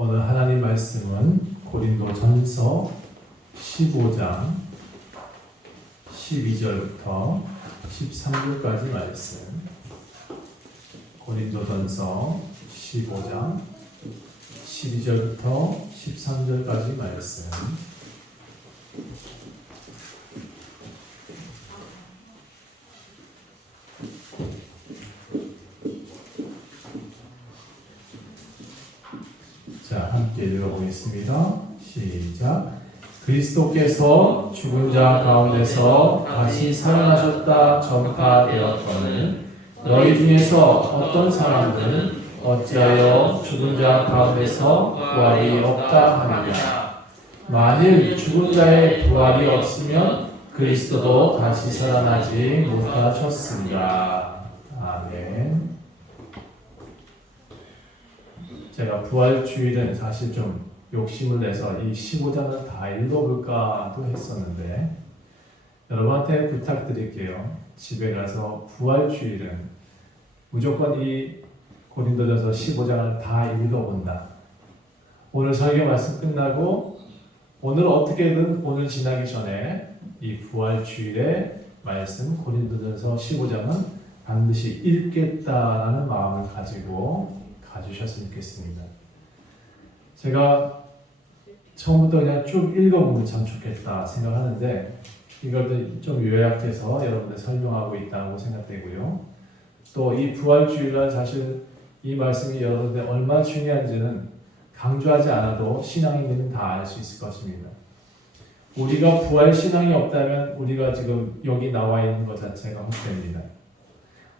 오늘 하나님 말씀은 고린도전서 15장 12절부터 13절까지 말씀. 고린도전서 15장 12절부터 13절까지 말씀. 자, 함께 읽어보겠습니다. 시작. 그리스도께서 죽은 자 가운데서 다시 살아나셨다 전파되었거늘 너희 중에서 어떤 사람들은 어찌하여 죽은 자 가운데서 부활이 없다 하느냐. 만일 죽은 자의 부활이 없으면 그리스도도 다시 살아나지 못하셨습니다. 아멘. 제가 부활주일은 사실 좀 욕심을 내서 이 15장을 다 읽어볼까도 했었는데 여러분한테 부탁드릴게요. 집에 가서 부활주일은 무조건 이 고린도전서 15장을 다 읽어본다. 오늘 설교 말씀 끝나고 오늘 어떻게든 오늘 지나기 전에 이 부활주일의 말씀 고린도전서 15장은 반드시 읽겠다라는 마음을 가지고 가주셨으면 좋겠습니다. 제가 처음부터 그냥 쭉 읽어보면 참 좋겠다 생각하는데 이걸 좀 요약해서 여러분들 설명하고 있다고 생각되고요. 또 이 부활주일날 사실 이 말씀이 여러분들 얼마나 중요한지는 강조하지 않아도 신앙인들은 다 알 수 있을 것입니다. 우리가 부활 신앙이 없다면 우리가 지금 여기 나와 있는 것 자체가 헛됩니다.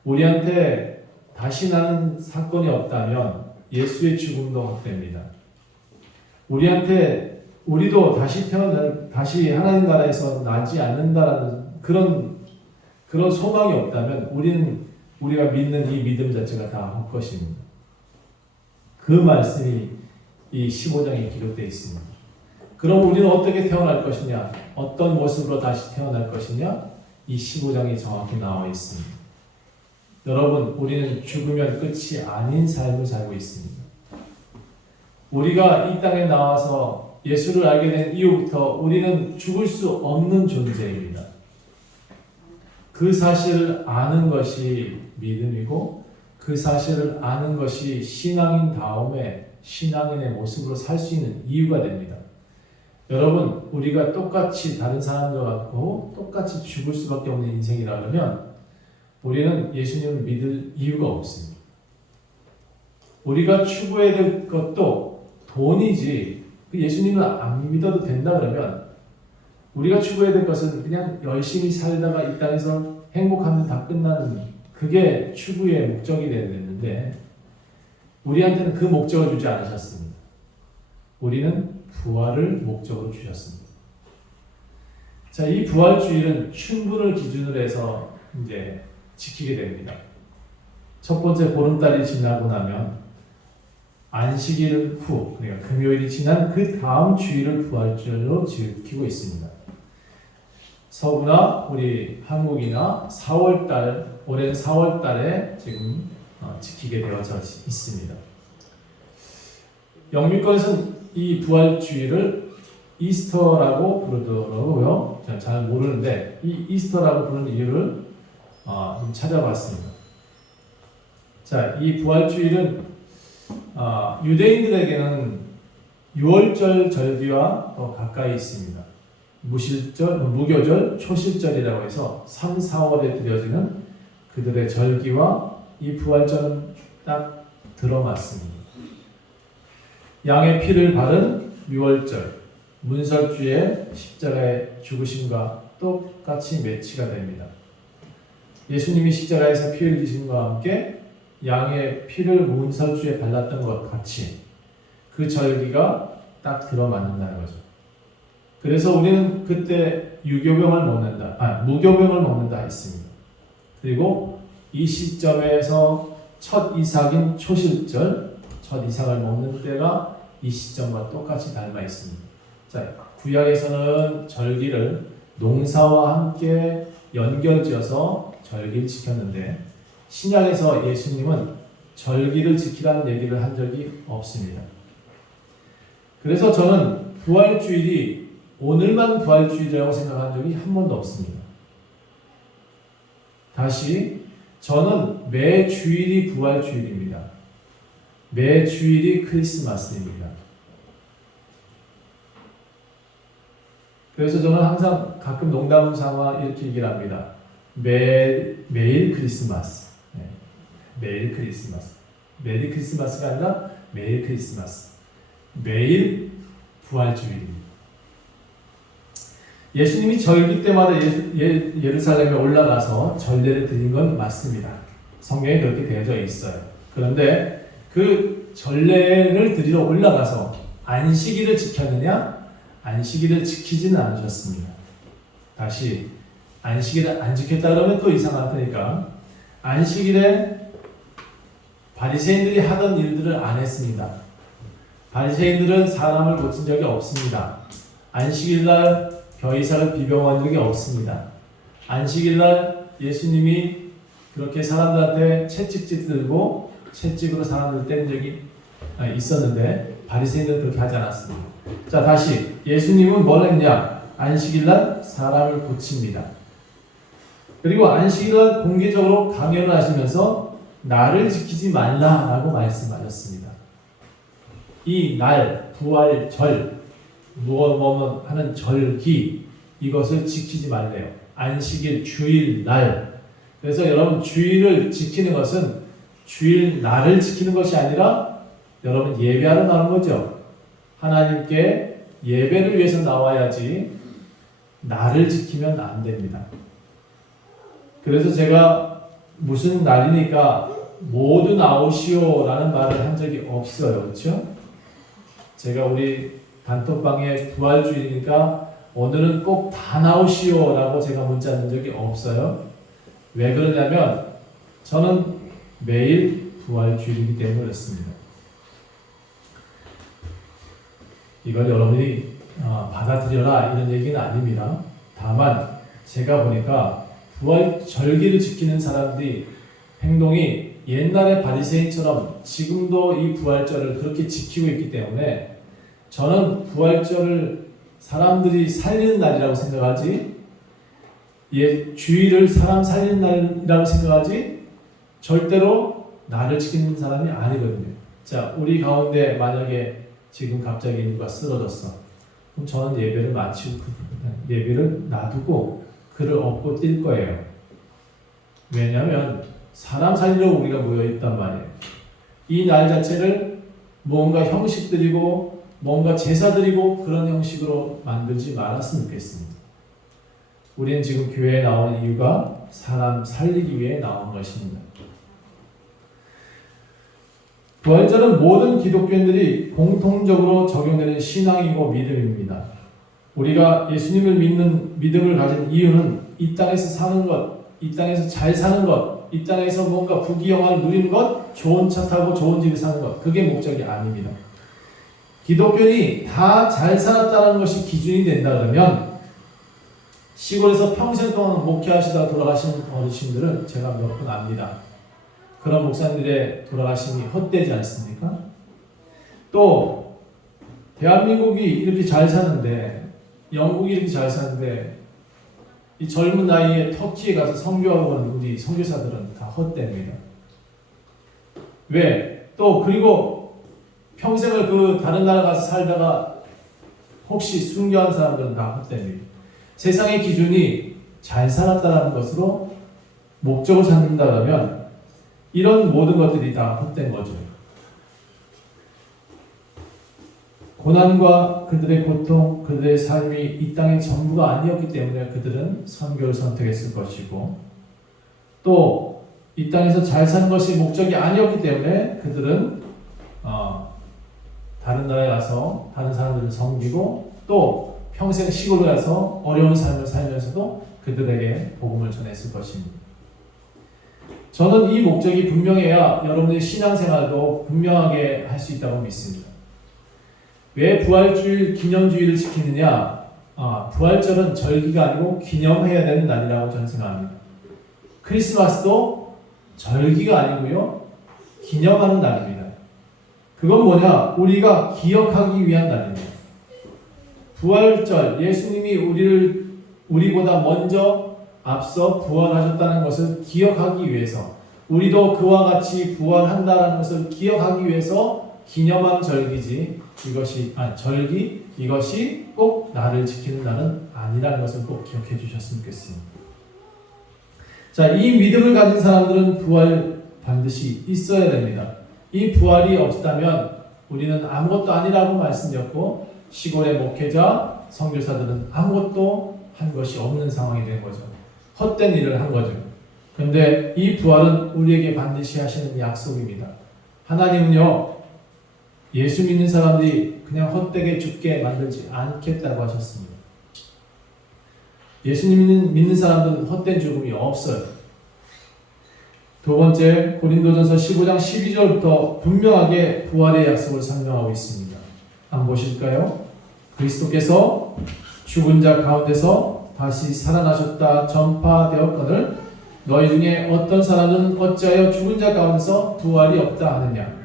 우리한테 다시 나는 사건이 없다면 예수의 죽음도 헛됩니다. 우리도 다시 하나님 나라에서 나지 않는다라는 그런 소망이 없다면 우리가 믿는 이 믿음 자체가 다 헛것입니다. 그 말씀이 이 15장에 기록되어 있습니다. 그럼 우리는 어떻게 태어날 것이냐? 어떤 모습으로 다시 태어날 것이냐? 이 15장이 정확히 나와 있습니다. 여러분, 우리는 죽으면 끝이 아닌 삶을 살고 있습니다. 우리가 이 땅에 나와서 예수를 알게 된 이후부터 우리는 죽을 수 없는 존재입니다. 그 사실을 아는 것이 믿음이고 그 사실을 아는 것이 신앙인 다음에 신앙인의 모습으로 살 수 있는 이유가 됩니다. 여러분, 우리가 똑같이 다른 사람들 같고 똑같이 죽을 수밖에 없는 인생이라면 우리는 예수님을 믿을 이유가 없습니다. 우리가 추구해야 될 것도 돈이지 예수님을 안 믿어도 된다 그러면 우리가 추구해야 될 것은 그냥 열심히 살다가 이 땅에서 행복하면 다 끝나는 그게 추구의 목적이 되는데 우리한테는 그 목적을 주지 않으셨습니다. 우리는 부활을 목적으로 주셨습니다. 자, 이 부활주일은 춘분을 기준으로 해서 이제 지키게 됩니다. 첫 번째 보름달이 지나고 나면 안식일 후, 그러니까 금요일이 지난 그 다음 주일을 부활주일로 지키고 있습니다. 서구나 우리 한국이나 4월달, 올해 4월달에 지금 지키게 되어져 있습니다. 영미권에서는 이 부활주일을 이스터라고 부르더라고요. 제가 잘 모르는데 이 이스터라고 부르는 이유를 좀 찾아봤습니다. 자, 이 부활주일은 유대인들에게는 유월절 절기와 더 가까이 있습니다. 무교절, 초실절이라고 해서 3, 4월에 드려지는 그들의 절기와 이 부활절은 딱 들어맞습니다. 양의 피를 바른 유월절, 문설주의 십자가의 죽으심과 똑같이 매치가 됩니다. 예수님이 십자가에서 피 흘리심과 함께 양의 피를 문설주에 발랐던 것 같이 그 절기가 딱 들어맞는다는 거죠. 그래서 우리는 그때 무교병을 먹는다 했습니다. 그리고 이 시점에서 첫 이삭인 초실절, 첫 이삭을 먹는 때가 이 시점과 똑같이 닮아 있습니다. 자, 구약에서는 절기를 농사와 함께 연결지어서 절기를 지켰는데 신약에서 예수님은 절기를 지키라는 얘기를 한 적이 없습니다. 그래서 저는 부활주일이 오늘만 부활주일이라고 생각한 적이 한 번도 없습니다. 다시, 저는 매 주일이 부활주일입니다. 매 주일이 크리스마스입니다. 그래서 저는 항상 가끔 농담 삼아 이렇게 얘기를 합니다. 매일 크리스마스. 네. 매일 크리스마스. 메리 크리스마스가 아니라 매일 크리스마스. 매일 부활주일입니다. 예수님이 절기 때마다 예루살렘에 올라가서 전례를 드린 건 맞습니다. 성경에 그렇게 되어져 있어요. 그런데 그 전례를 드리러 올라가서 안식일을 지켰느냐? 안식일을 지키지는 않으셨습니다. 다시, 안식일을 안 지켰다 그러면 또 이상할 테니까, 안식일에 바리새인들이 하던 일들을 안 했습니다. 바리새인들은 사람을 고친 적이 없습니다. 안식일날 겨이사를 비벼먹은 적이 없습니다. 안식일날 예수님이 그렇게 사람들한테 채찍질 들고 채찍으로 사람들을 때린 적이 있었는데 바리새인들은 그렇게 하지 않았습니다. 자, 다시 예수님은 뭘 했냐? 안식일날 사람을 고칩니다. 그리고 안식일날 공개적으로 강연을 하시면서 나를 지키지 말라라고 말씀하셨습니다. 이 날, 부활절, 무엇 하는 절기, 이것을 지키지 말래요. 안식일, 주일, 날. 그래서 여러분, 주일을 지키는 것은 주일 날을 지키는 것이 아니라 여러분 예배하러 나오는 거죠. 하나님께 예배를 위해서 나와야지 날을 지키면 안 됩니다. 그래서 제가 무슨 날이니까 모두 나오시오 라는 말을 한 적이 없어요. 그렇죠? 제가 우리 단톡방에 부활주일이니까 오늘은 꼭 다 나오시오 라고 제가 문자 넣은 적이 없어요. 왜 그러냐면 저는 매일 부활주일이기 때문에 그렇습니다. 이걸 여러분이 받아들여라 이런 얘기는 아닙니다. 다만 제가 보니까 부활절기를 지키는 사람들이 행동이 옛날의 바리새인처럼 지금도 이 부활절을 그렇게 지키고 있기 때문에 저는 부활절을 사람들이 살리는 날이라고 생각하지, 주일을 사람 살리는 날이라고 생각하지 절대로 나를 지키는 사람이 아니거든요. 자, 우리 가운데 만약에 지금 갑자기 누가 쓰러졌어. 그럼 저는 예배를 마치고 예배를 놔두고 그를 업고 뛸 거예요. 왜냐하면 사람 살리려고 우리가 모여있단 말이에요. 이 날 자체를 뭔가 형식 드리고 뭔가 제사 드리고 그런 형식으로 만들지 말았으면 좋겠습니다. 우리는 지금 교회에 나오는 이유가 사람 살리기 위해 나온 것입니다. 부활절은 모든 기독교인들이 공통적으로 적용되는 신앙이고 믿음입니다. 우리가 예수님을 믿는 믿음을 가진 이유는 이 땅에서 사는 것, 이 땅에서 잘 사는 것, 이 땅에서 뭔가 부귀영화를 누리는 것, 좋은 차 타고 좋은 집에 사는 것, 그게 목적이 아닙니다. 기독교인이 다 잘 살았다는 것이 기준이 된다 그러면 시골에서 평생 동안 목회하시다가 돌아가신 어르신들은 제가 몇 분 압니다. 그런 목사님들의 돌아가심이 헛되지 않습니까? 또 대한민국이 이렇게 잘 사는데, 영국이 이렇게 잘 사는데 이 젊은 나이에 터키에 가서 선교하고 오는 우리 선교사들은 다 헛됩니다. 왜? 또 그리고 평생을 그 다른 나라 가서 살다가 혹시 순교한 사람들은 다 헛됩니다. 세상의 기준이 잘 살았다는 것으로 목적을 찾는다 그러면 이런 모든 것들이 다 헛된 거죠. 고난과 그들의 고통, 그들의 삶이 이 땅의 전부가 아니었기 때문에 그들은 선교를 선택했을 것이고, 또 이 땅에서 잘 사는 것이 목적이 아니었기 때문에 그들은 다른 나라에 가서 다른 사람들을 섬기고, 또 평생 시골에 가서 어려운 삶을 살면서도 그들에게 복음을 전했을 것입니다. 저는 이 목적이 분명해야 여러분의 신앙생활도 분명하게 할 수 있다고 믿습니다. 왜 부활주일 기념주일을 지키느냐? 부활절은 절기가 아니고 기념해야 되는 날이라고 저는 생각합니다. 크리스마스도 절기가 아니고요, 기념하는 날입니다. 그건 뭐냐? 우리가 기억하기 위한 날입니다. 부활절, 예수님이 우리보다 먼저 앞서 부활하셨다는 것을 기억하기 위해서, 우리도 그와 같이 부활한다는 것을 기억하기 위해서 기념하는 절기지, 이것이 꼭 나를 지키는 날은 아니라는 것을 꼭 기억해 주셨으면 좋겠습니다. 자, 이 믿음을 가진 사람들은 부활 반드시 있어야 됩니다. 이 부활이 없다면 우리는 아무것도 아니라고 말씀드렸고, 시골의 목회자, 선교사들은 아무것도 한 것이 없는 상황이 된 거죠. 헛된 일을 한 거죠. 그런데 이 부활은 우리에게 반드시 하시는 약속입니다. 하나님은요, 예수 믿는 사람들이 그냥 헛되게 죽게 만들지 않겠다고 하셨습니다. 예수님 믿는 사람들은 헛된 죽음이 없어요. 두 번째, 고린도전서 15장 12절부터 분명하게 부활의 약속을 설명하고 있습니다. 한번 보실까요? 그리스도께서 죽은 자 가운데서 다시 살아나셨다 전파되었거늘 너희 중에 어떤 사람은 어찌하여 죽은 자 가운데서 부활이 없다 하느냐.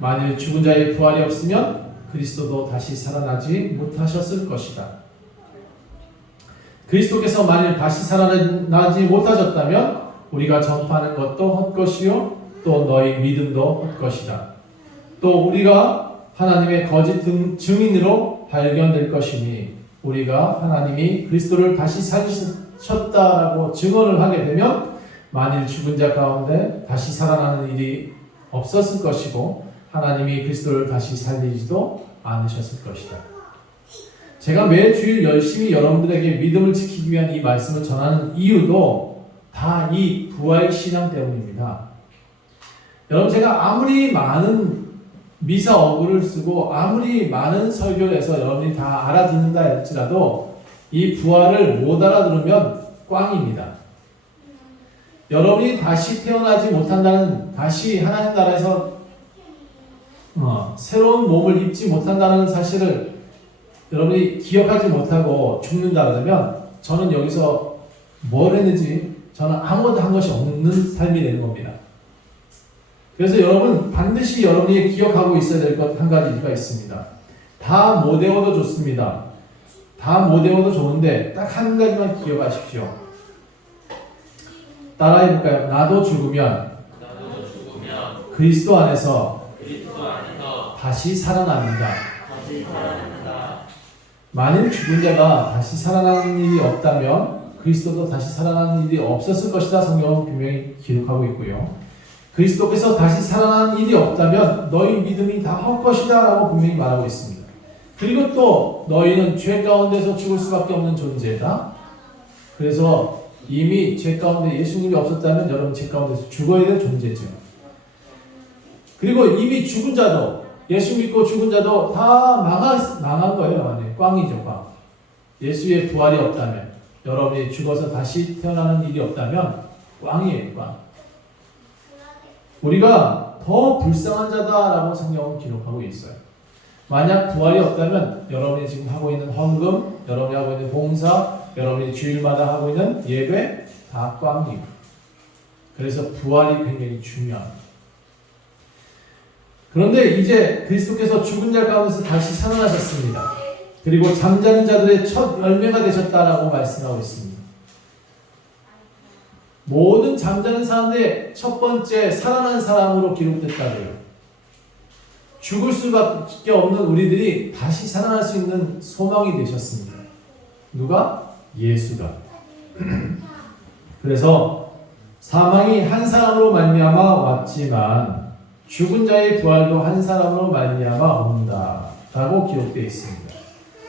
만일 죽은 자의 부활이 없으면 그리스도도 다시 살아나지 못하셨을 것이다. 그리스도께서 만일 다시 살아나지 못하셨다면 우리가 전파하는 것도 헛것이요 또 너희 믿음도 헛것이다. 또 우리가 하나님의 거짓 증인으로 발견될 것이니 우리가 하나님이 그리스도를 다시 살리셨다라고 증언을 하게 되면 만일 죽은 자 가운데 다시 살아나는 일이 없었을 것이고 하나님이 그리스도를 다시 살리지도 않으셨을 것이다. 제가 매주일 열심히 여러분들에게 믿음을 지키기 위한 이 말씀을 전하는 이유도 다 이 부활 신앙 때문입니다. 여러분, 제가 아무리 많은 미사 어구를 쓰고 아무리 많은 설교를 해서 여러분이 다 알아듣는다 할지라도 이 부활을 못 알아들으면 꽝입니다. 여러분이 다시 태어나지 못한다는, 다시 하나님 나라에서 새로운 몸을 입지 못한다는 사실을 여러분이 기억하지 못하고 죽는다 그러면 저는 여기서 뭘 했는지 저는 아무것도 한 것이 없는 삶이 되는 겁니다. 그래서 여러분 반드시 여러분이 기억하고 있어야 될 것 한 가지가 있습니다. 다 못 외워도 좋습니다. 다 못 외워도 좋은데 딱 한 가지만 기억하십시오. 따라해볼까요? 나도 죽으면 그리스도 안에서 다시 살아납니다. 만일 죽은 자가 다시 살아나는 일이 없다면 그리스도도 다시 살아나는 일이 없었을 것이다. 성경은 분명히 기록하고 있고요. 그리스도께서 다시 살아나는 일이 없다면 너희 믿음이 다 헛것이다 라고 분명히 말하고 있습니다. 그리고 또 너희는 죄 가운데서 죽을 수밖에 없는 존재다. 그래서 이미 죄 가운데 예수님이 없었다면 여러분 죄 가운데서 죽어야 될 존재죠. 그리고 이미 죽은 자도, 예수 믿고 죽은 자도 다 망한 거예요. 꽝이죠, 꽝. 예수의 부활이 없다면, 여러분이 죽어서 다시 태어나는 일이 없다면 꽝이에요, 꽝. 우리가 더 불쌍한 자다라고 성경은 기록하고 있어요. 만약 부활이 없다면 여러분이 지금 하고 있는 헌금, 여러분이 하고 있는 봉사, 여러분이 주일마다 하고 있는 예배 다 꽝이에요. 그래서 부활이 굉장히 중요합니다. 그런데 이제 그리스도께서 죽은 자 가운데서 다시 살아나셨습니다. 그리고 잠자는 자들의 첫 열매가 되셨다라고 말씀하고 있습니다. 모든 잠자는 사람들의 첫 번째 살아난 사람으로 기록됐다고요. 죽을 수밖에 없는 우리들이 다시 살아날 수 있는 소망이 되셨습니다. 누가? 예수가. 그래서 사망이 한 사람으로 말미암아 왔지만 죽은 자의 부활도 한 사람으로 말미암아 온다라고 기록되어 있습니다.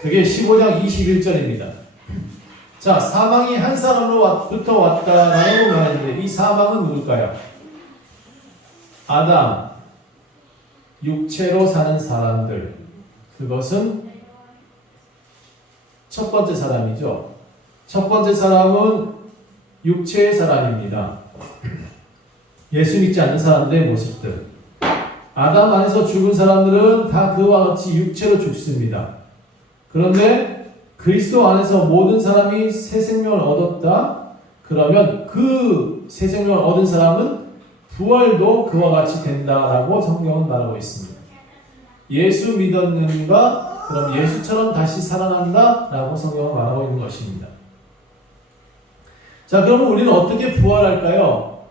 그게 15장 21절입니다. 자, 사망이 한 사람으로부터 왔다라고 말하는데 이 사망은 누굴까요? 아담, 육체로 사는 사람들. 그것은 첫 번째 사람이죠. 첫 번째 사람은 육체의 사람입니다. 예수 믿지 않는 사람들의 모습들. 아담 안에서 죽은 사람들은 다 그와 같이 육체로 죽습니다. 그런데 그리스도 안에서 모든 사람이 새 생명을 얻었다. 그러면 그 새 생명을 얻은 사람은 부활도 그와 같이 된다라고 성경은 말하고 있습니다. 예수 믿었는가? 그럼 예수처럼 다시 살아난다? 라고 성경은 말하고 있는 것입니다. 자, 그러면 우리는 어떻게 부활할까요?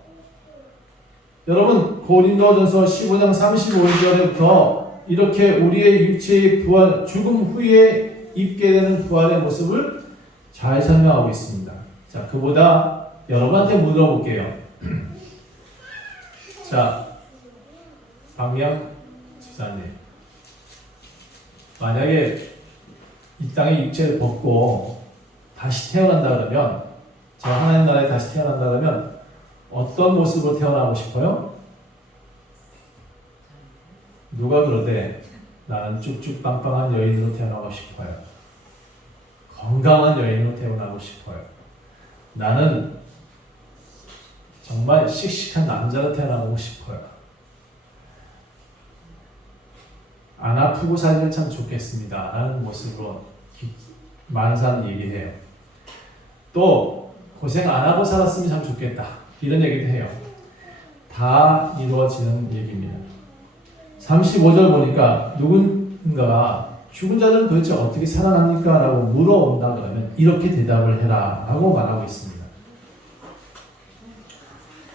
여러분, 고린도전서 15장 35절부터 이렇게 우리의 육체의 부활, 죽음 후에 입게 되는 부활의 모습을 잘 설명하고 있습니다. 자, 그보다 여러분한테 물어볼게요. 자, 박명 집사님, 만약에 이 땅의 육체를 벗고 다시 태어난다 그러면, 저 하나님 나라에 다시 태어난다 그러면 어떤 모습으로 태어나고 싶어요? 누가 그러대? 나는 쭉쭉빵빵한 여인으로 태어나고 싶어요. 건강한 여인으로 태어나고 싶어요. 나는 정말 씩씩한 남자로 태어나고 싶어요. 안 아프고 살면 참 좋겠습니다. 라는 모습으로 많은 사람이 얘기해요. 또 고생 안 하고 살았으면 참 좋겠다. 이런 얘기도 해요. 다 이루어지는 얘기입니다. 35절 보니까 누군가가 죽은 자들은 도대체 어떻게 살아납니까? 라고 물어온다 그러면 이렇게 대답을 해라 라고 말하고 있습니다.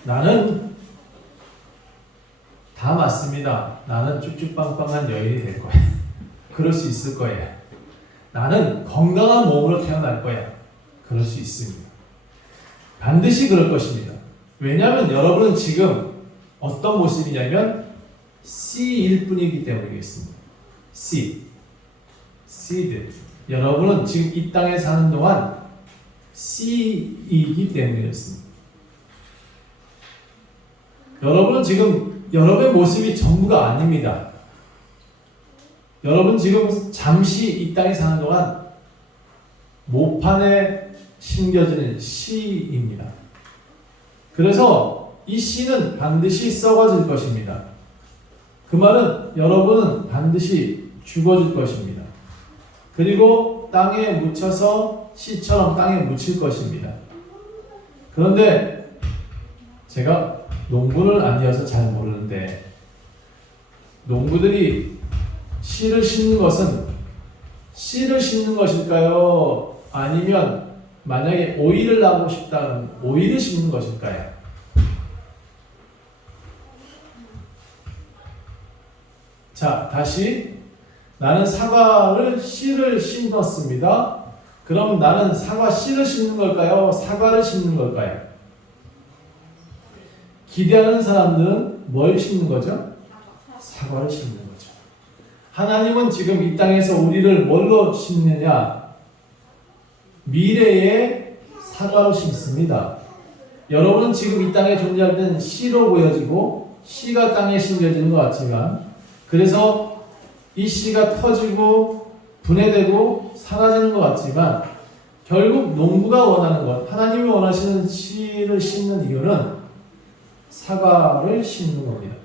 나는 다 맞습니다. 나는 쭉쭉빵빵한 여인이 될 거야. 그럴 수 있을 거예요. 나는 건강한 몸으로 태어날 거야. 그럴 수 있습니다. 반드시 그럴 것입니다. 왜냐하면 여러분은 지금 어떤 모습이냐면 C일 뿐이기 때문이겠습니다. C. C들. 여러분은 지금 이 땅에 사는 동안 C이기 때문이었습니다. 여러분은 지금 여러분의 모습이 전부가 아닙니다. 여러분 지금 잠시 이 땅에 사는 동안 모판에 심겨지는 씨입니다. 그래서 이 씨는 반드시 썩어질 것입니다. 그 말은 여러분은 반드시 죽어질 것입니다. 그리고 땅에 묻혀서 씨처럼 땅에 묻힐 것입니다. 그런데 제가 농부를 아니어서 잘 모르는데 농부들이 씨를 심는 것은 씨를 심는 것일까요? 아니면 만약에 오이를 나고 싶다면 오이를 심는 것일까요? 자, 다시 나는 사과를 씨를 심었습니다. 그럼 나는 사과 씨를 심는 걸까요? 사과를 심는 걸까요? 기대하는 사람들은 뭘 심는 거죠? 사과를 심는 거죠. 하나님은 지금 이 땅에서 우리를 뭘로 심느냐? 미래의 사과로 심습니다. 여러분은 지금 이 땅에 존재할 때는 씨로 보여지고 씨가 땅에 심겨지는 것 같지만 그래서 이 씨가 터지고 분해되고 사라지는 것 같지만 결국 농부가 원하는 것, 하나님이 원하시는 씨를 심는 이유는 사과를 심는 겁니다.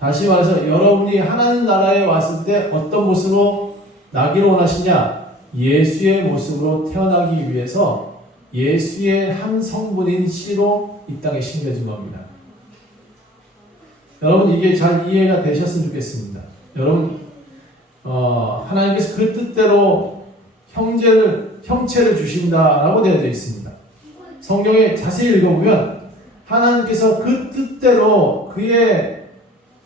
다시 말해서 여러분이 하나님 나라에 왔을 때 어떤 모습으로 나기를 원하시냐? 예수의 모습으로 태어나기 위해서 예수의 한 성분인 씨로 이 땅에 심겨진 겁니다. 여러분 이게 잘 이해가 되셨으면 좋겠습니다. 여러분 하나님께서 그 뜻대로 형체를 주신다라고 되어 있습니다. 성경에 자세히 읽어보면 하나님께서 그 뜻대로 그의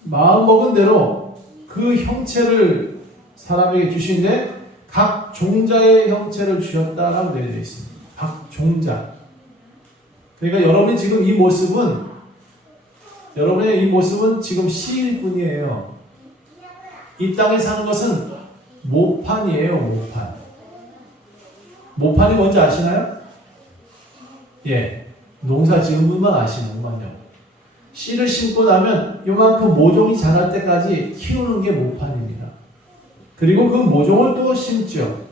마음먹은 대로 그 형체를 사람에게 주시는데 각 종자의 형체를 주셨다라고 되어 있습니다. 각 종자. 그러니까 여러분이 지금 여러분의 이 모습은 지금 씨일 뿐이에요. 이 땅에 사는 것은 모판이에요. 모판. 모판이 뭔지 아시나요? 예. 농사 지은 분만 아시는구만요. 씨를 심고 나면 요만큼 모종이 자랄 때까지 키우는 게 모판입니다. 그리고 그 모종을 또 심죠.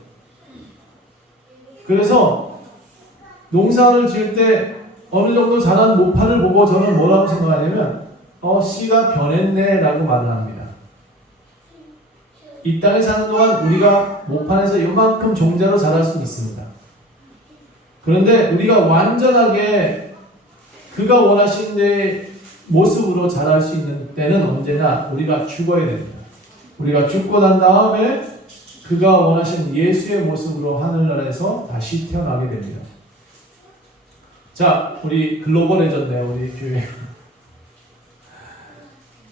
그래서 농사를 지을 때 어느 정도 자란 모판을 보고 저는 뭐라고 생각하냐면 씨가 변했네 라고 말을 합니다. 이 땅에 사는 동안 우리가 모판에서 요만큼 종자로 자랄 수 있습니다. 그런데 우리가 완전하게 그가 원하신 데 모습으로 자랄 수 있는 때는 언제나 우리가 죽어야 됩니다. 우리가 죽고 난 다음에 그가 원하신 예수의 모습으로 하늘나라에서 다시 태어나게 됩니다. 자, 우리 글로벌해졌네요. 우리 교회.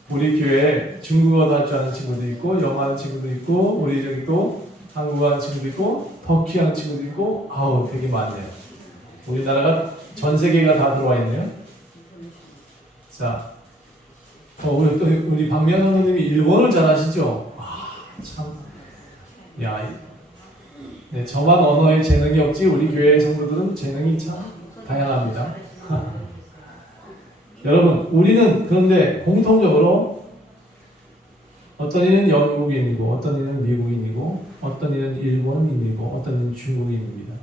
우리 교회에 중국어도 할 줄 아는 친구도 있고, 영어 하는 친구도 있고, 우리 저기 또 한국어 하는 친구도 있고, 터키 하는 친구도 있고, 아우, 되게 많네요. 우리나라가 전 세계가 다 들어와 있네요. 자, 우리 박명현 선생님이 일본어를 잘하시죠? 참, 야, 네, 저만 언어에 재능이 없지 우리 교회 성도들은 재능이 참 다양합니다. 여러분, 우리는 그런데 공통적으로 어떤 이는 영국인이고, 어떤 이는 미국인이고, 어떤 이는 일본인이고, 어떤 이는 중국인입니다.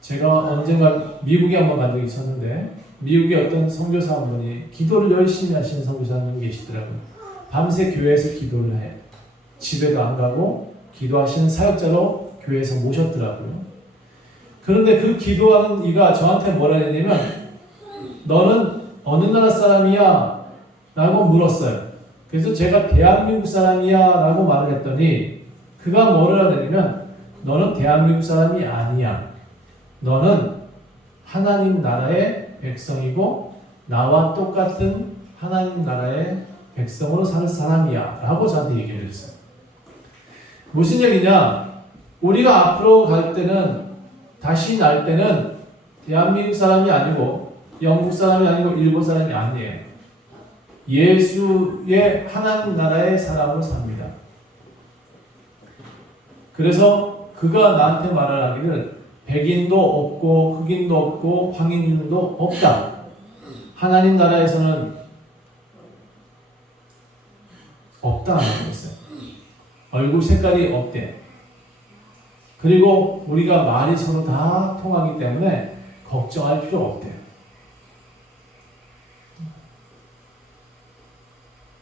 제가 언젠가 미국에 한번 간 적이 있었는데, 미국의 어떤 선교사 한 분이 기도를 열심히 하시는 선교사 한 분 계시더라고요. 밤새 교회에서 기도를 해. 집에도 안 가고 기도하시는 사역자로 교회에서 모셨더라고요. 그런데 그 기도하는 이가 저한테 뭐라 했냐면, 너는 어느 나라 사람이야? 라고 물었어요. 그래서 제가 대한민국 사람이야 라고 말을 했더니 그가 뭐를 하냐면, 너는 대한민국 사람이 아니야. 너는 하나님 나라의 백성이고 나와 똑같은 하나님 나라의 백성으로 살 사람이야 라고 저한테 얘기를 했어요. 무슨 얘기냐? 우리가 앞으로 갈 때는, 다시 날 때는 대한민국 사람이 아니고 영국 사람이 아니고 일본 사람이 아니에요. 예수의 하나님 나라의 사람으로 삽니다. 그래서 그가 나한테 말을 하기를 백인도 없고 흑인도 없고 황인도 없다. 하나님 나라에서는 없다는 거였어요. 얼굴 색깔이 없대. 그리고 우리가 말이 서로 다 통하기 때문에 걱정할 필요 없대요.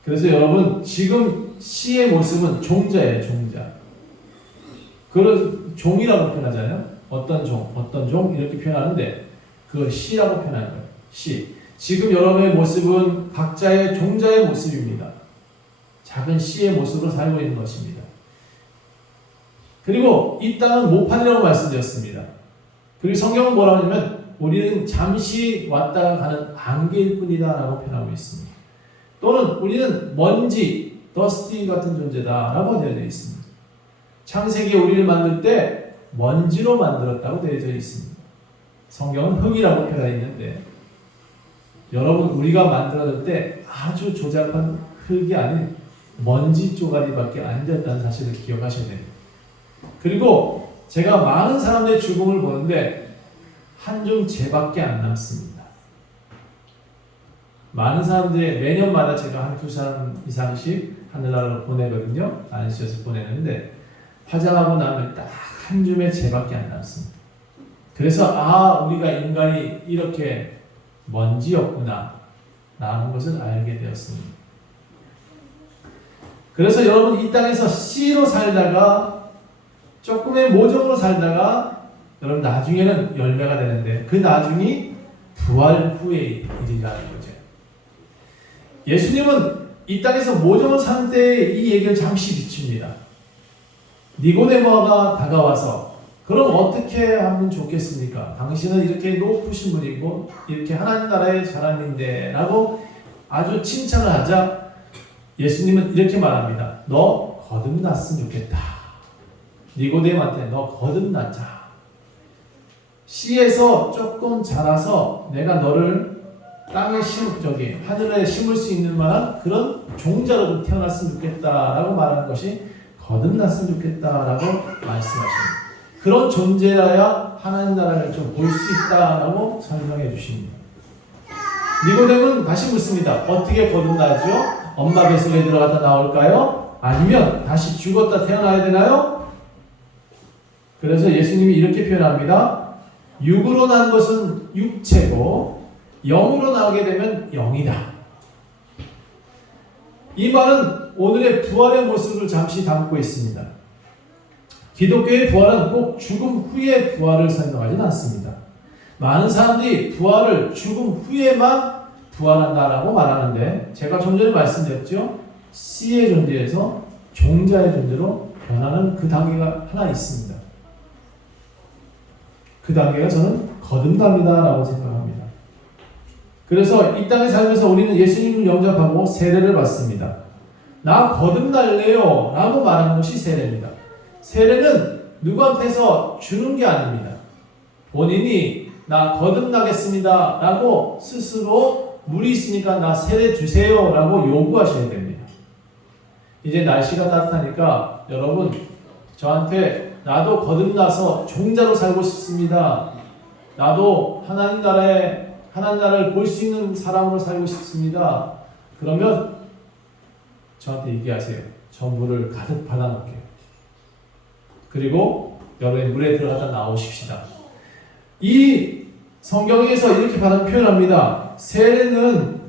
그래서 여러분, 지금 씨의 모습은 종자예요, 종자. 그걸 종이라고 표현하잖아요. 어떤 종 이렇게 표현하는데 그걸 씨라고 표현하는 거예요. 씨. 지금 여러분의 모습은 각자의 종자의 모습입니다. 작은 씨의 모습으로 살고 있는 것입니다. 그리고 이 땅은 모판이라고 말씀드렸습니다. 그리고 성경은 뭐라고 하냐면, 우리는 잠시 왔다가 가는 안개일 뿐이다 라고 표현하고 있습니다. 또는 우리는 먼지, 더스티 같은 존재다 라고 되어져 있습니다. 창세기에 우리를 만들 때 먼지로 만들었다고 되어져 있습니다. 성경은 흙이라고 표현하고 있는데, 여러분, 우리가 만들어질 때 아주 조잡한 흙이 아닌 먼지 쪼가리밖에 안 됐다는 사실을 기억하셔야 됩니다. 그리고 제가 많은 사람들의 죽음을 보는데 한 줌 재밖에 안 남습니다. 많은 사람들이 매년마다 제가 한 두 사람 이상씩 하늘나라로 보내거든요. 안식처에서 보내는데 화장하고 나면 딱 한 줌의 재밖에 안 남습니다. 그래서 우리가 인간이 이렇게 먼지였구나 라는 것을 알게 되었습니다. 그래서 여러분, 이 땅에서 씨로 살다가 조금의 모종으로 살다가 여러분 나중에는 열매가 되는데, 그 나중이 부활 후의 일이라는 거죠. 예수님은 이 땅에서 모종을 사는 때에 이 얘기를 잠시 비춥니다. 니고데모가 다가와서, 그럼 어떻게 하면 좋겠습니까? 당신은 이렇게 높으신 분이고 이렇게 하나님 나라의 사람인데 라고 아주 칭찬을 하자 예수님은 이렇게 말합니다. 너 거듭났으면 좋겠다. 니고데모한테 너 거듭났자. 씨에서 조금 자라서 내가 너를 땅에 하늘에 심을 수 있는 만한 그런 종자로 좀 태어났으면 좋겠다라고 말하는 것이 거듭났으면 좋겠다라고 말씀하십니다. 그런 존재라야 하나님 나라를 좀 볼 수 있다라고 설명해 주십니다. 니고데모는 다시 묻습니다. 어떻게 거듭나죠? 엄마 뱃속에 들어갔다 나올까요? 아니면 다시 죽었다 태어나야 되나요? 그래서 예수님이 이렇게 표현합니다. 육으로 난 것은 육체고 영으로 나오게 되면 영이다. 이 말은 오늘의 부활의 모습을 잠시 담고 있습니다. 기독교의 부활은 꼭 죽음 후의 부활을 설명하지는 않습니다. 많은 사람들이 부활을 죽음 후에만 부활한다라고 말하는데, 제가 좀 전에 말씀드렸죠. 씨의 존재에서 종자의 존재로 변하는 그 단계가 하나 있습니다. 그 단계가 저는 거듭납니다라고 생각합니다. 그래서 이 땅에 살면서 우리는 예수님을 영접하고 세례를 받습니다. 나 거듭날래요 라고 말하는 것이 세례입니다. 세례는 누구한테서 주는 게 아닙니다. 본인이 나 거듭나겠습니다 라고 스스로 물이 있으니까 나 세례 주세요 라고 요구하셔야 됩니다. 이제 날씨가 따뜻하니까 여러분 저한테 나도 거듭나서 종자로 살고 싶습니다. 나도 하나님 나라를 볼 수 있는 사람으로 살고 싶습니다. 그러면 저한테 얘기하세요. 저 물을 가득 받아놓을게요. 그리고 여러분이 물에 들어가다 나오십시다. 이 성경에서 이렇게 표현합니다. 세례는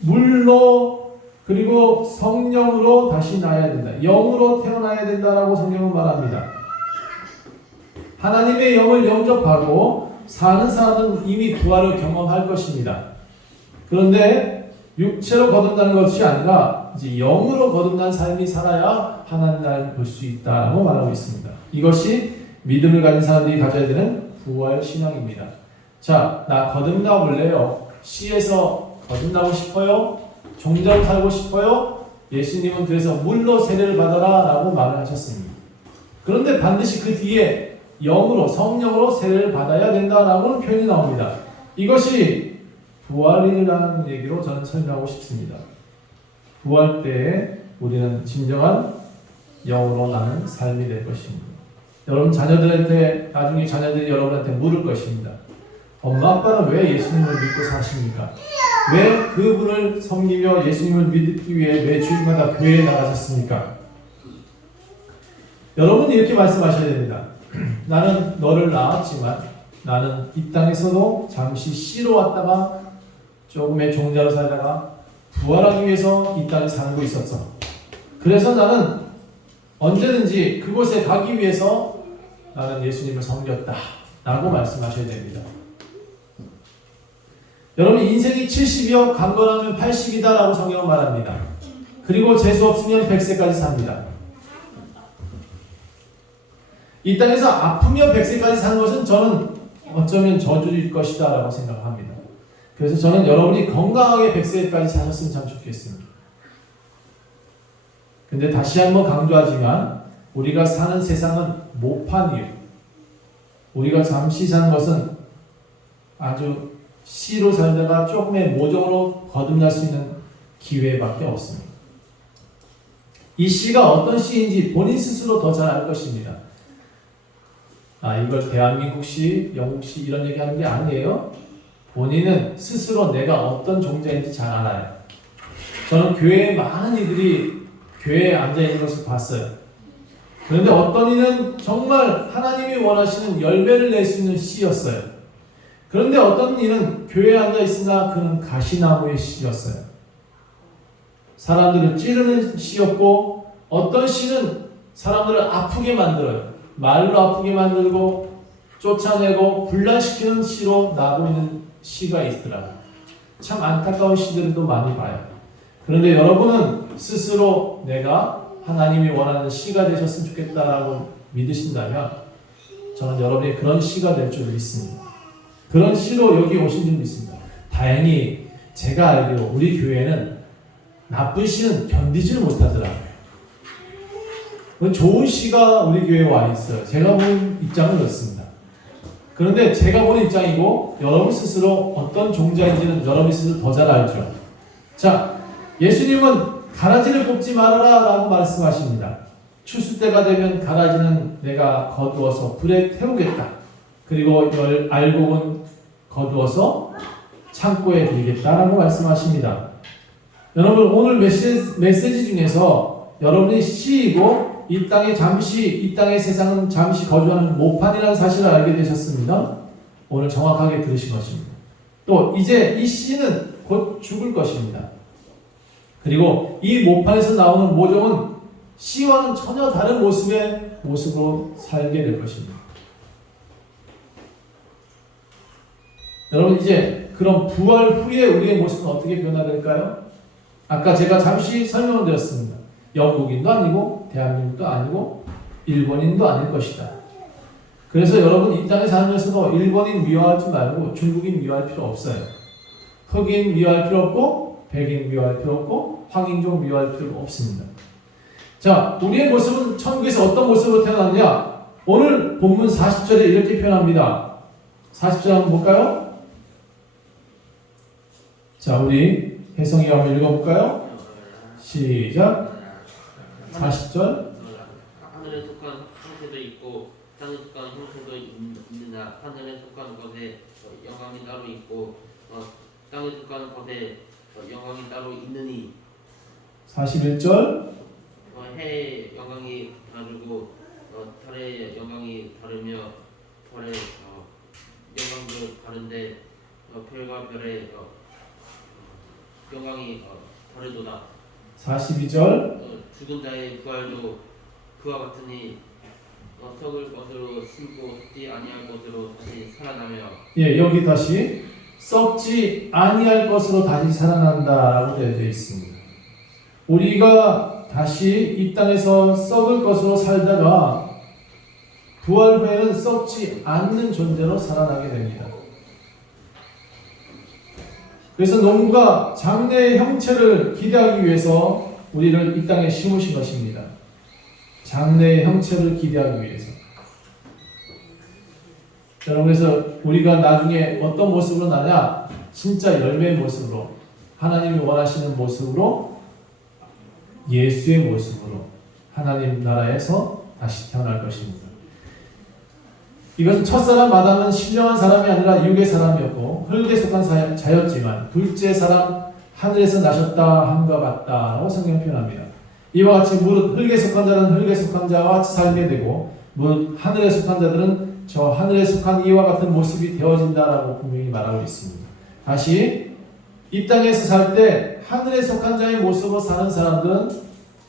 물로 그리고 성령으로 다시 나야 된다. 영으로 태어나야 된다라고 성경은 말합니다. 하나님의 영을 영접하고 사는 사람은 이미 부활을 경험할 것입니다. 그런데 육체로 거듭나는 것이 아니라 이제 영으로 거듭난 삶이 살아야 하나님 나라를 볼 수 있다고 말하고 있습니다. 이것이 믿음을 가진 사람들이 가져야 되는 부활 신앙입니다. 자, 나 거듭나 볼래요? 씨에서 거듭나고 싶어요? 종자로 살고 싶어요? 예수님은 그래서 물로 세례를 받아라 라고 말을 하셨습니다. 그런데 반드시 그 뒤에 영으로 성령으로 세례를 받아야 된다라고는 표현이 나옵니다. 이것이 부활이라는 얘기로 저는 설명하고 싶습니다. 부활 때에 우리는 진정한 영으로 나는 삶이 될 것입니다. 여러분 자녀들한테 나중에 자녀들이 여러분한테 물을 것입니다. 엄마 아빠는 왜 예수님을 믿고 사십니까? 왜 그분을 섬기며 예수님을 믿기 위해 매 주일마다 교회에 나가셨습니까? 여러분 이렇게 말씀하셔야 됩니다. 나는 너를 낳았지만 나는 이 땅에서도 잠시 씨로 왔다가 조금의 종자로 살다가 부활하기 위해서 이 땅에 살고 있었어. 그래서 나는 언제든지 그곳에 가기 위해서 나는 예수님을 섬겼다 라고 말씀하셔야 됩니다. 여러분 인생이 70이요 강건하면 80이다 라고 성경은 말합니다. 그리고 재수 없으면 100세까지 삽니다. 이 땅에서 아프며 100세까지 사는 것은 저는 어쩌면 저주일 것이다 라고 생각합니다. 그래서 저는 여러분이 건강하게 100세까지 사셨으면 참 좋겠습니다. 근데 다시 한번 강조하지만 우리가 사는 세상은 모판이에요. 우리가 잠시 사는 것은 아주 씨로 살다가 조금의 모종으로 거듭날 수 있는 기회밖에 없습니다. 이 씨가 어떤 씨인지 본인 스스로 더 잘 알 것입니다. 이걸 대한민국 씨, 영국 씨 이런 얘기하는 게 아니에요. 본인은 스스로 내가 어떤 종자인지 잘 알아요. 저는 교회에 많은 이들이 교회에 앉아있는 것을 봤어요. 그런데 어떤 이는 정말 하나님이 원하시는 열매를 낼 수 있는 씨였어요. 그런데 어떤 이는 교회에 앉아있으나 그는 가시나무의 씨였어요. 사람들을 찌르는 씨였고 어떤 씨는 사람들을 아프게 만들어요. 말로 아프게 만들고 쫓아내고 분란시키는 씨로 나고 있는 씨가 있더라고요. 참 안타까운 씨들도 많이 봐요. 그런데 여러분은 스스로 내가 하나님이 원하는 씨가 되셨으면 좋겠다라고 믿으신다면 저는 여러분이 그런 씨가 될 줄 믿습니다. 그런 씨로 여기 오신 줄 믿습니다. 다행히 제가 알기로 우리 교회는 나쁜 씨는 견디지를 못하더라고요. 좋은 씨가 우리 교회에 와 있어요. 제가 보는 입장은 그렇습니다. 그런데 제가 보는 입장이고 여러분 스스로 어떤 종자인지는 여러분 스스로 더 잘 알죠. 자, 예수님은 가라지를 뽑지 말아라 라고 말씀하십니다. 추수 때가 되면 가라지는 내가 거두어서 불에 태우겠다. 그리고 알곡은 거두어서 창고에 들이겠다라고 말씀하십니다. 여러분 오늘 메시지 중에서 여러분이 씨이고 이 땅의 세상은 잠시 거주하는 모판이라는 사실을 알게 되셨습니다. 오늘 정확하게 들으신 것입니다. 또 이제 이 씨는 곧 죽을 것입니다. 그리고 이 모판에서 나오는 모종은 씨와는 전혀 다른 모습으로 살게 될 것입니다. 여러분 이제 그럼 부활 후에 우리의 모습은 어떻게 변화될까요? 아까 제가 잠시 설명을 드렸습니다. 영국인도 아니고 대한민국도 아니고 일본인도 아닐 것이다. 그래서 여러분 이 땅에 살면서도 일본인 미워하지 말고 중국인 미워할 필요 없어요. 흑인 미워할 필요 없고 백인 미워할 필요 없고 황인종 미워할 필요 없습니다. 자, 우리의 모습은 천국에서 어떤 모습으로 태어났느냐? 오늘 본문 40절에 이렇게 표현합니다. 40절 한번 볼까요? 자, 우리 혜성이가 한번 읽어볼까요? 시작. 40절. 하늘에 속한 형태도 있고 땅에 속한 형태도 있느냐. 하늘에 속한 것에 영광이 따로 있고 땅에 속한 것에 영광이 따로 있느니. 41절. 해의 영광이 다르고 달의 영광이 다르며 별의 영광도 다른데 별과 별의 영광이 다르도다. 42절. 죽은 자의 부활도 그와 같으니 썩을 것으로 심고 썩지 아니할 것으로 다시 살아나며. 예, 여기 다시 썩지 아니할 것으로 다시 살아난다라고 되어 있습니다. 우리가 다시 이 땅에서 썩을 것으로 살다가 부활 후에는 썩지 않는 존재로 살아나게 됩니다. 그래서 농부가 장래의 형체를 기대하기 위해서 우리를 이 땅에 심으신 것입니다. 장래의 형체를 기대하기 위해서. 여러분, 그래서 우리가 나중에 어떤 모습으로 나냐? 진짜 열매의 모습으로, 하나님이 원하시는 모습으로, 예수의 모습으로 하나님 나라에서 다시 태어날 것입니다. 이것은 첫사람 아담은 신령한 사람이 아니라 육의 사람이었고 흙에 속한 자였지만 둘째 사람 하늘에서 나셨다 함과 같다라고 성경 표현합니다. 이와 같이 무릇 흙에 속한 자는 흙에 속한 자와 같이 살게 되고 무릇 하늘에 속한 자들은 저 하늘에 속한 이와 같은 모습이 되어진다라고 분명히 말하고 있습니다. 다시 이 땅에서 살 때 하늘에 속한 자의 모습으로 사는 사람들은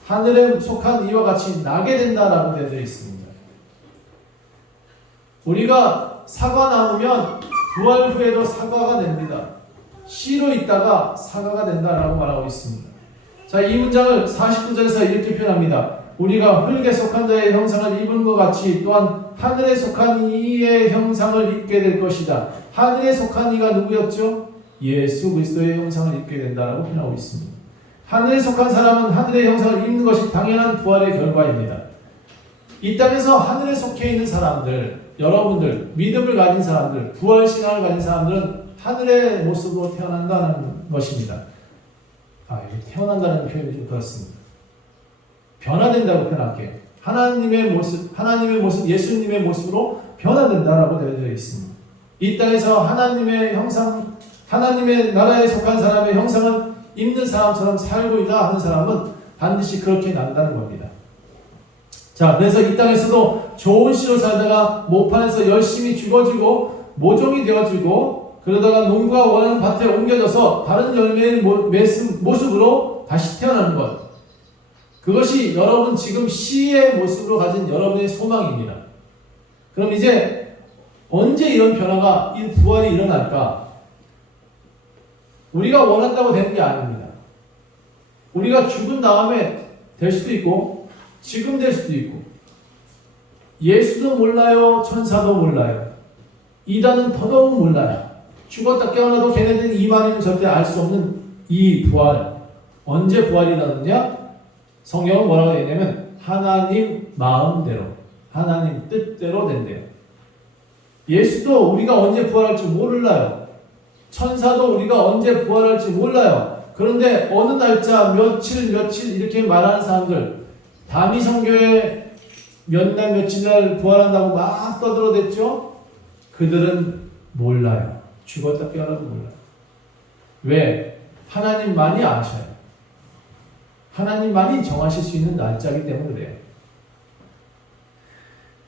하늘에 속한 이와 같이 나게 된다라고 되어 있습니다. 우리가 사과 나무면 부활 후에도 사과가 됩니다. 씨로 있다가 사과가 된다라고 말하고 있습니다. 자, 이 문장을 49절에서 이렇게 표현합니다. 우리가 흙에 속한 자의 형상을 입은 것 같이 또한 하늘에 속한 이의 형상을 입게 될 것이다. 하늘에 속한 이가 누구였죠? 예수 그리스도의 형상을 입게 된다라고 표현하고 있습니다. 하늘에 속한 사람은 하늘의 형상을 입는 것이 당연한 부활의 결과입니다. 이 땅에서 하늘에 속해 있는 사람들, 여러분들, 믿음을 가진 사람들, 부활신앙을 가진 사람들은 하늘의 모습으로 태어난다는 것입니다. 이게 태어난다는 표현이 좀 그렇습니다. 변화된다고 표현할게요. 하나님의 모습, 예수님의 모습으로 변화된다라고 되어 있습니다. 이 땅에서 하나님의 형상, 하나님의 나라에 속한 사람의 형상을 입는 사람처럼 살고 있다 하는 사람은 반드시 그렇게 난다는 겁니다. 자, 그래서 이 땅에서도 좋은 씨로 살다가 모판에서 열심히 죽어지고 모종이 되어지고 그러다가 농부가 원하는 밭에 옮겨져서 다른 열매의 모습으로 다시 태어나는 것. 그것이 여러분 지금 씨의 모습으로 가진 여러분의 소망입니다. 그럼 이제 언제 이런 변화가, 이 부활이 일어날까? 우리가 원한다고 되는 게 아닙니다. 우리가 죽은 다음에 될 수도 있고 지금 될 수도 있고 예수도 몰라요. 천사도 몰라요. 이단은 더더욱 몰라요. 죽었다 깨어나도 걔네들은 이만희는 절대 알 수 없는 이 부활. 언제 부활이 일어났느냐? 성경은 뭐라고 되어 있냐면 하나님 마음대로, 하나님 뜻대로 된대요. 예수도 우리가 언제 부활할지 몰라요. 천사도 우리가 언제 부활할지 몰라요. 그런데 어느 날짜 며칠 이렇게 말하는 사람들, 다미성교회 몇 날 며칠 날 부활한다고 막 떠들어댔죠? 그들은 몰라요. 죽었다 깨어나도 몰라요. 왜? 하나님만이 아셔요. 하나님만이 정하실 수 있는 날짜이기 때문에 그래요.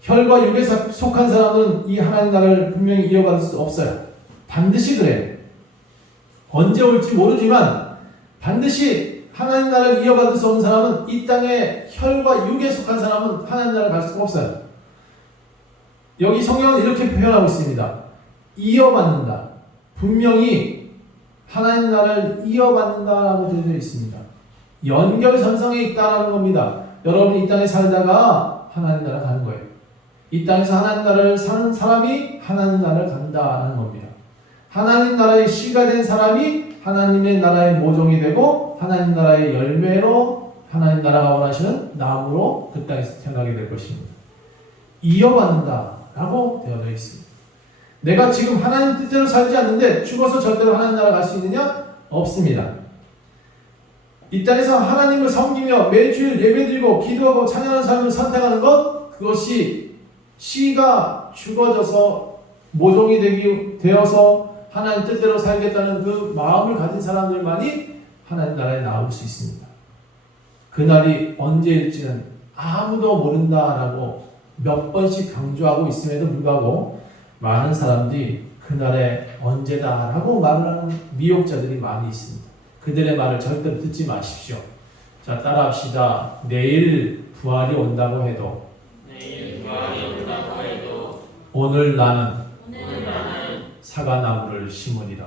혈과 육에 속한 사람은 이 하나님 나라를 분명히 이어받을 수 없어요. 반드시 그래요. 언제 올지 모르지만 반드시 하나님 나라를 이어받을 수 없는 사람은 이 땅에 혈과 육에 속한 사람은 하나님 나라를 갈 수가 없어요. 여기 성경은 이렇게 표현하고 있습니다. 이어받는다. 분명히 하나님 나라를 이어받는다라고 되어 있습니다. 연결선상에 있다라는 겁니다. 여러분이 이 땅에 살다가 하나님 나라 가는 거예요. 이 땅에서 하나님 나라를 사는 사람이 하나님 나라를 간다라는 겁니다. 하나님 나라의 씨가 된 사람이 하나님의 나라의 모종이 되고 하나님 나라의 열매로 하나님 나라가 원하시는 나무로 그 땅에서 태어나게 될 것입니다. 이어받는다라고 되어져 있습니다. 내가 지금 하나님 뜻대로 살지 않는데 죽어서 절대로 하나님 나라 갈 수 있느냐? 없습니다. 이 땅에서 하나님을 섬기며 매주일 예배드리고 기도하고 찬양하는 삶을 선택하는 것, 그것이 씨가 죽어져서 모종이 되어서 하나님 뜻대로 살겠다는 그 마음을 가진 사람들만이 하나님 나라에 나올 수 있습니다. 그날이 언제일지는 아무도 모른다라고 몇 번씩 강조하고 있음에도 불구하고 많은 사람들이 그날에 언제다라고 말을 하는 미혹자들이 많이 있습니다. 그들의 말을 절대로 듣지 마십시오. 자, 따라합시다. 내일 부활이 온다고 해도 오늘 나는 사과나무를 심으리라.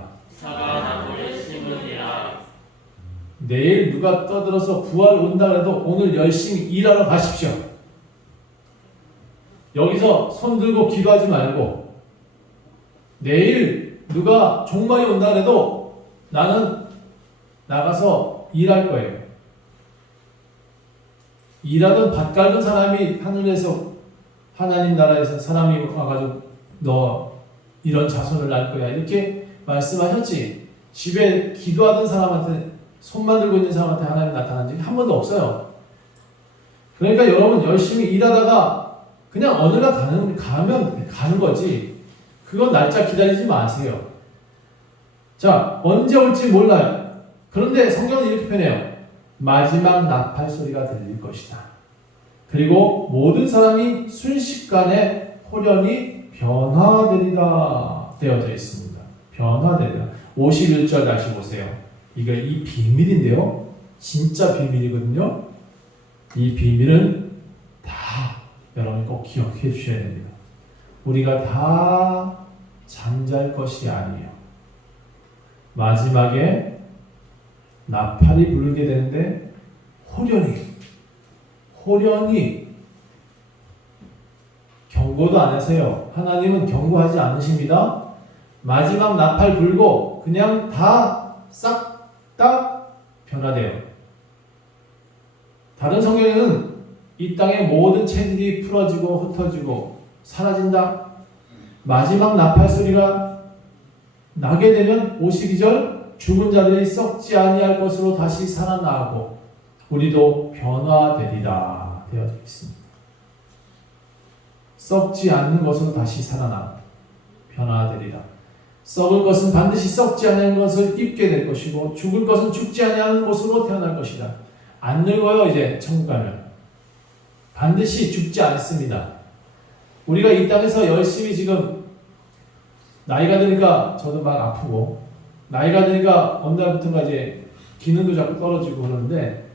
내일 누가 떠들어서 부활 온다 해도 오늘 열심히 일하러 가십시오. 여기서 손 들고 기도하지 말고 내일 누가 종말이 온다 해도 나는 나가서 일할 거예요. 일하던 밭 갈던 사람이 하늘에서 하나님 나라에서 사람이 와가지고 너 이런 자손을 낳을 거야 이렇게 말씀하셨지. 집에 기도하던 사람한테 손만 들고 있는 사람한테 하나님 나타난 적이 한 번도 없어요. 그러니까 여러분 열심히 일하다가 그냥 어느 날 가면 가는 거지. 그건 날짜 기다리지 마세요. 자, 언제 올지 몰라요. 그런데 성경은 이렇게 표현해요. 마지막 나팔 소리가 들릴 것이다. 그리고 모든 사람이 순식간에 호련히 변화되리라 되어져 있습니다. 변화되리라. 51절 다시 보세요. 이 비밀인데요. 진짜 비밀이거든요. 이 비밀은 다 여러분이 꼭 기억해 주셔야 됩니다. 우리가 다 잠잘 것이 아니에요. 마지막에 나팔이 불게 되는데 호련히 경고도 안 하세요. 하나님은 경고하지 않으십니다. 마지막 나팔 불고 그냥 다 싹 다 변화돼요. 다른 성경에는 이 땅의 모든 채들이 풀어지고 흩어지고 사라진다. 마지막 나팔 소리가 나게 되면 52절 죽은 자들이 썩지 아니할 것으로 다시 살아나고 우리도 변화되리라 되어져 있습니다. 썩지 않는 것으로 다시 살아나 변화되리라. 썩을 것은 반드시 썩지 아니하는 것을 입게 될 것이고 죽을 것은 죽지 아니하는 것으로 태어날 것이다. 안 늙어요. 이제 천국 가면 반드시 죽지 않습니다. 우리가 이 땅에서 열심히 지금 나이가 드니까 저도 막 아프고 나이가 드니까 어느 날부터가 이제 기능도 자꾸 떨어지고 그러는데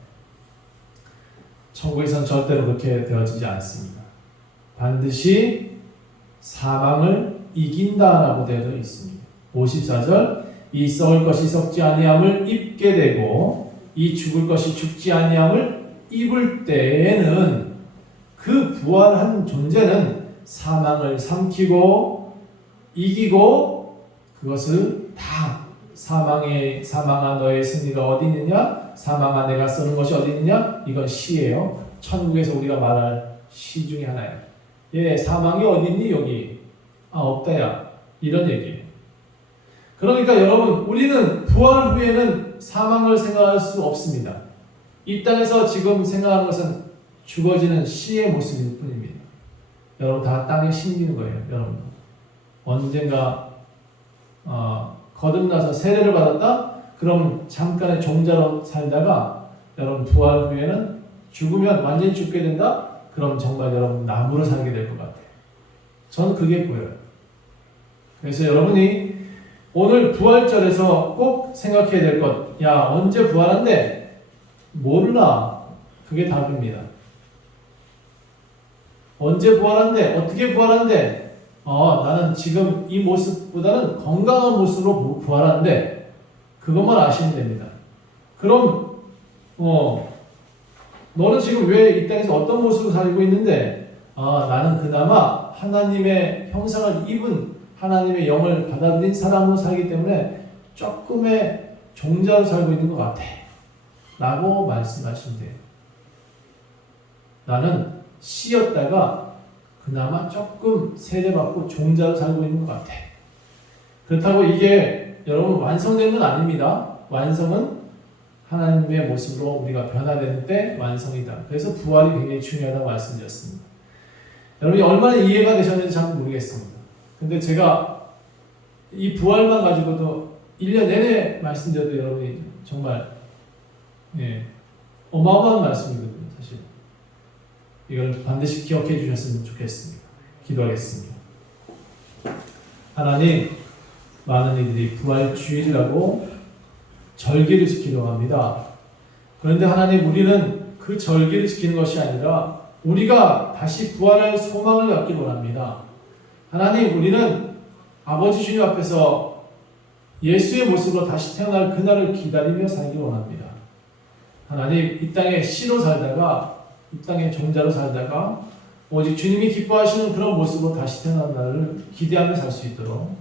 천국에서는 절대로 그렇게 되어지지 않습니다. 반드시 사망을 이긴다라고 되어 있습니다. 54절 이 썩을 것이 썩지 아니함을 입게 되고 이 죽을 것이 죽지 아니함을 입을 때에는 그 부활한 존재는 사망을 삼키고 이기고 그것을 다 사망아 너의 승리가 어디 있느냐? 사망아 내가 쓰는 것이 어디 있느냐? 이건 시예요. 천국에서 우리가 말할 시 중에 하나예요. 예, 사망이 어디 있니? 여기. 아, 없다야. 이런 얘기예요. 그러니까 여러분, 우리는 부활 후에는 사망을 생각할 수 없습니다. 이 땅에서 지금 생각하는 것은 죽어지는 시의 모습일 뿐입니다. 여러분 다 땅에 심기는 거예요. 여러분 언젠가 거듭나서 세례를 받았다? 그럼 잠깐의 종자로 살다가 여러분 부활 후에는 죽으면 완전히 죽게 된다? 그럼 정말 여러분 나무로 살게 될 것 같아요. 저는 그게 보여요. 그래서 여러분이 오늘 부활절에서 꼭 생각해야 될 것, 야 언제 부활한대? 몰라. 그게 답입니다. 언제 부활한대? 어떻게 부활한대? 나는 지금 이 모습보다는 건강한 모습으로 부활한대. 그것만 아시면 됩니다. 그럼 너는 지금 왜 이 땅에서 어떤 모습으로 살고 있는데 나는 그나마 하나님의 형상을 입은 하나님의 영을 받아들인 사람으로 살기 때문에 조금의 종자로 살고 있는 것 같아 라고 말씀하신대요. 나는 씨였다가 그나마 조금 세례받고 종자로 살고 있는 것 같아. 그렇다고 이게 여러분 완성된 건 아닙니다. 완성은 하나님의 모습으로 우리가 변화되는 때 완성이다. 그래서 부활이 굉장히 중요하다고 말씀드렸습니다. 여러분이 얼마나 이해가 되셨는지 잘 모르겠습니다. 근데 제가 이 부활만 가지고도 1년 내내 말씀드려도 여러분이 정말 어마어마한 말씀이거든요. 사실 이걸 반드시 기억해 주셨으면 좋겠습니다. 기도하겠습니다. 하나님, 많은 이들이 부활주일이라고 절기를 지키려고 합니다. 그런데 하나님, 우리는 그 절기를 지키는 것이 아니라 우리가 다시 부활할 소망을 갖기 원합니다. 하나님, 우리는 아버지 주님 앞에서 예수의 모습으로 다시 태어날 그날을 기다리며 살기 원합니다. 하나님, 이 땅에 씨로 살다가 이 땅에 종자로 살다가 오직 주님이 기뻐하시는 그런 모습으로 다시 태어난 날을 기대하며 살 수 있도록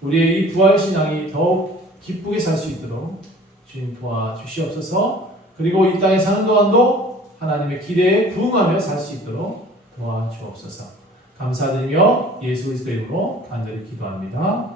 우리의 이 부활신앙이 더욱 기쁘게 살 수 있도록 주님 도와주시옵소서. 그리고 이 땅에 사는 동안도 하나님의 기대에 부응하며 살 수 있도록 도와주옵소서. 감사드리며 예수 그리스도의 이름으로 간절히 기도합니다.